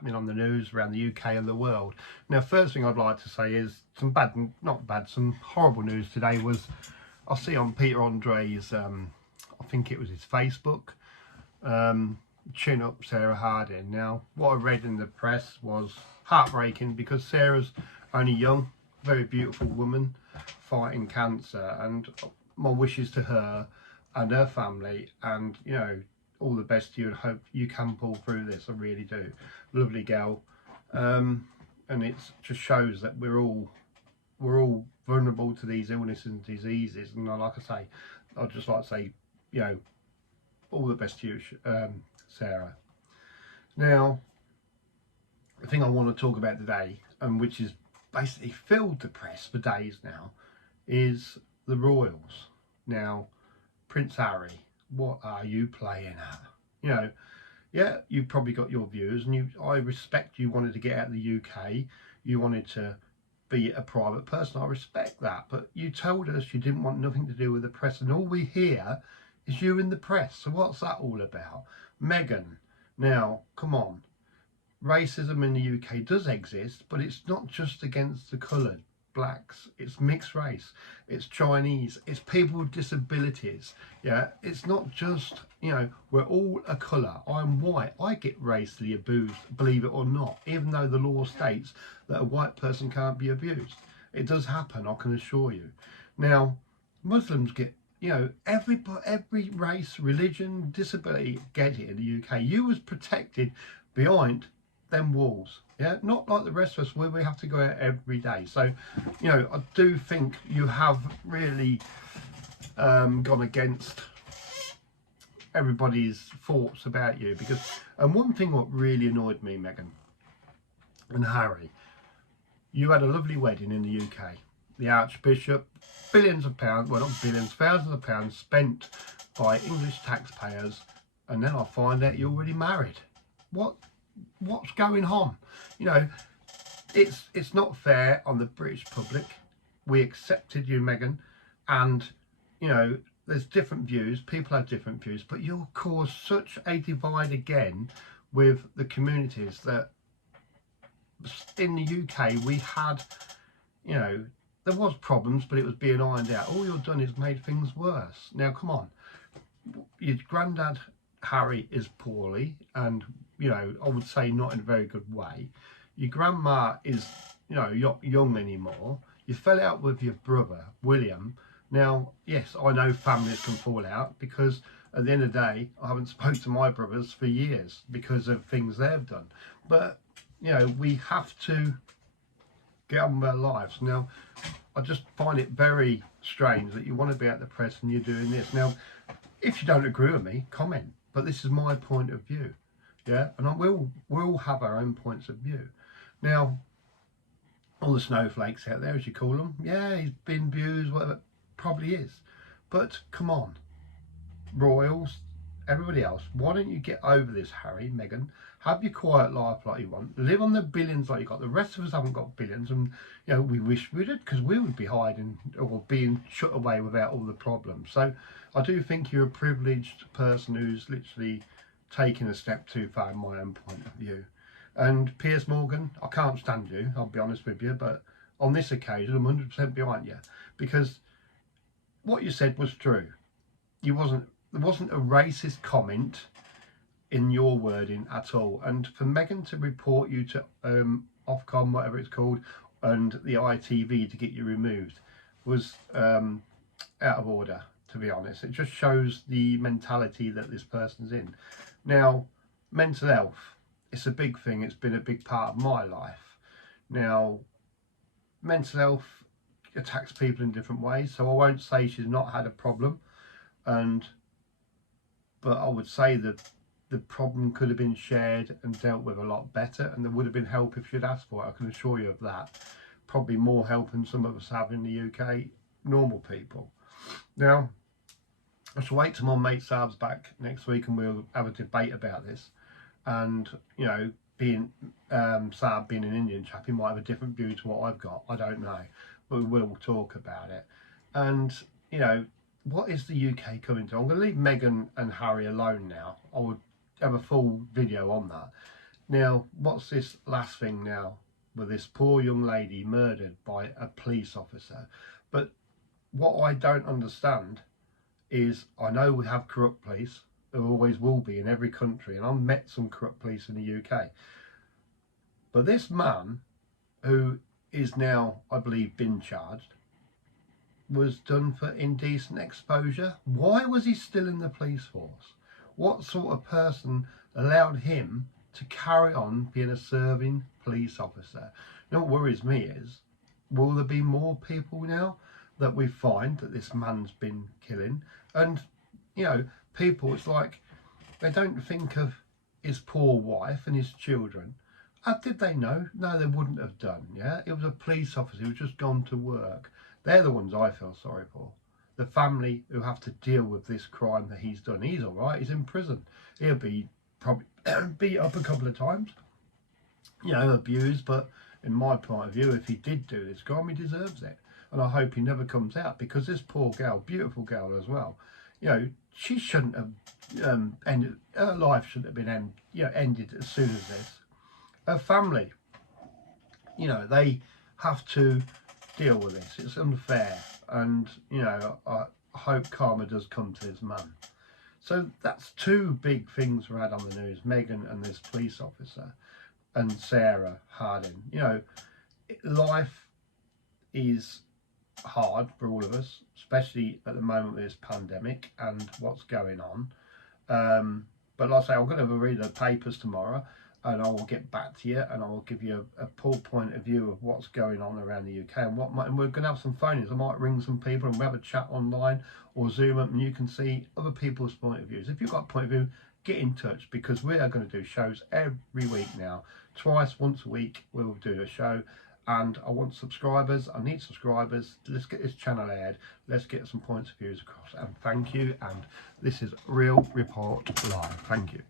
happening on the news around the UK and the world. Now, first thing I'd like to say is some bad, not bad, some horrible news today was, I see on Peter Andre's, I think it was his Facebook, chin up Sarah Harding. Now, what I read in the press was heartbreaking because Sarah's only young, very beautiful woman fighting cancer, and my wishes to her and her family, and you know, all the best to you, and hope you can pull through this. I really do. Lovely girl, and it just shows that we're all vulnerable to these illnesses and diseases. And like I say, I'd just like to say, you know, all the best to you, Sarah. Now, the thing I want to talk about today, and which is basically filled the press for days now, is the royals. Now, Prince Harry, what are you playing at? You know, yeah, you've probably got your views, and I respect you wanted to get out of the UK. You wanted to be a private person. I respect that, but you told us you didn't want nothing to do with the press, and all we hear is you in the press. So what's that all about? Meghan, now, come on. Racism in the UK does exist, but it's not just against the coloured, blacks, it's mixed race, it's Chinese, it's people with disabilities. Yeah, it's not just, you know, we're all a colour. I'm white, I get racially abused, believe it or not, even though the law states that a white person can't be abused. It does happen, I can assure you. Now, Muslims get, you know, every race, religion, disability get it in the UK. You was protected behind them walls, yeah, not like the rest of us where we have to go out every day. So, you know, I do think you have really gone against everybody's thoughts about you, because, and one thing what really annoyed me, Meghan and Harry, you had a lovely wedding in the UK. The Archbishop, billions of pounds, well not billions, thousands of pounds spent by English taxpayers, and then I find out you're already married. What's going on? You know, it's not fair on the British public. We accepted you, Meghan, and you know, there's different views, people have different views, but you'll cause such a divide again with the communities that in the UK we had, you know, there was problems, but it was being ironed out. All you've done is made things worse. Now come on, your granddad Harry is poorly, and you know, I would say not in a very good way. Your grandma is, you know, not young anymore. You fell out with your brother William. Now, yes, I know families can fall out, because at the end of the day, I haven't spoken to my brothers for years because of things they've done. But you know, we have to get on with our lives. Now, I just find it very strange that you want to be at the press and you're doing this. Now, if you don't agree with me, comment. But this is my point of view, yeah, and we'll all have our own points of view. Now, all the snowflakes out there, as you call them, yeah, he's been abused, whatever, probably is. But come on, royals, everybody else, why don't you get over this, Harry, Meghan? Have your quiet life like you want. Live on the billions like you got. The rest of us haven't got billions, and you know, we wish we did, because we would be hiding or being shut away without all the problems. So I do think you're a privileged person who's literally taken a step too far in my own point of view. And Piers Morgan, I can't stand you, I'll be honest with you, but on this occasion I'm 100% behind you, because what you said was true. There wasn't a racist comment in your wording at all. And for Meghan to report you to Ofcom, whatever it's called, and the ITV to get you removed was out of order, to be honest. It just shows the mentality that this person's in. Now, mental health, it's a big thing. It's been a big part of my life. Now, mental health attacks people in different ways, so I won't say she's not had a problem, but I would say that the problem could have been shared and dealt with a lot better, and there would have been help if she'd asked for it. I can assure you of that. Probably more help than some of us have in the UK, normal people. Now, I shall wait till my mate Saab's back next week and we'll have a debate about this. And, you know, being Saab being an Indian chap, he might have a different view to what I've got. I don't know, but we will talk about it. And, you know, what is the UK coming to? I'm going to leave Meghan and Harry alone now. I would have a full video on that. Now, what's this last thing now with this poor young lady murdered by a police officer? But what I don't understand is, I know we have corrupt police, there always will be in every country, and I've met some corrupt police in the UK. But this man, who is now, I believe, been charged, was done for indecent exposure. Why was he still in the police force? What sort of person allowed him to carry on being a serving police officer? You know what worries me is, will there be more people now that we find that this man's been killing? And, you know, people, it's like, they don't think of his poor wife and his children. How did they know? No, they wouldn't have done, yeah? It was a police officer who's just gone to work. They're the ones I feel sorry for. The family who have to deal with this crime that he's done. He's all right, he's in prison. He'll be probably beat up a couple of times, you know, abused, but in my point of view, if he did do this crime, he deserves it. And I hope he never comes out, because this poor girl, beautiful girl as well, you know, she shouldn't have ended, her life shouldn't have been ended as soon as this. Her family, you know, they have to deal with this. It's unfair, and, you know, I hope karma does come to this man. So that's two big things we had on the news: Meghan and this police officer, and Sarah Harding. You know, life is hard for all of us, especially at the moment with this pandemic and what's going on. But like I say, I'm going to read the papers tomorrow, and I will get back to you, and I will give you a full point of view of what's going on around the UK, and and we're going to have some phone-ins. I might ring some people and we'll have a chat online or Zoom up, and you can see other people's point of views. If you've got a point of view, get in touch, because we are going to do shows every week now. Once a week we will do a show, and I want subscribers. I need subscribers. Let's get this channel aired. Let's get some points of views across, and thank you. And this is Real Report Live. Thank you.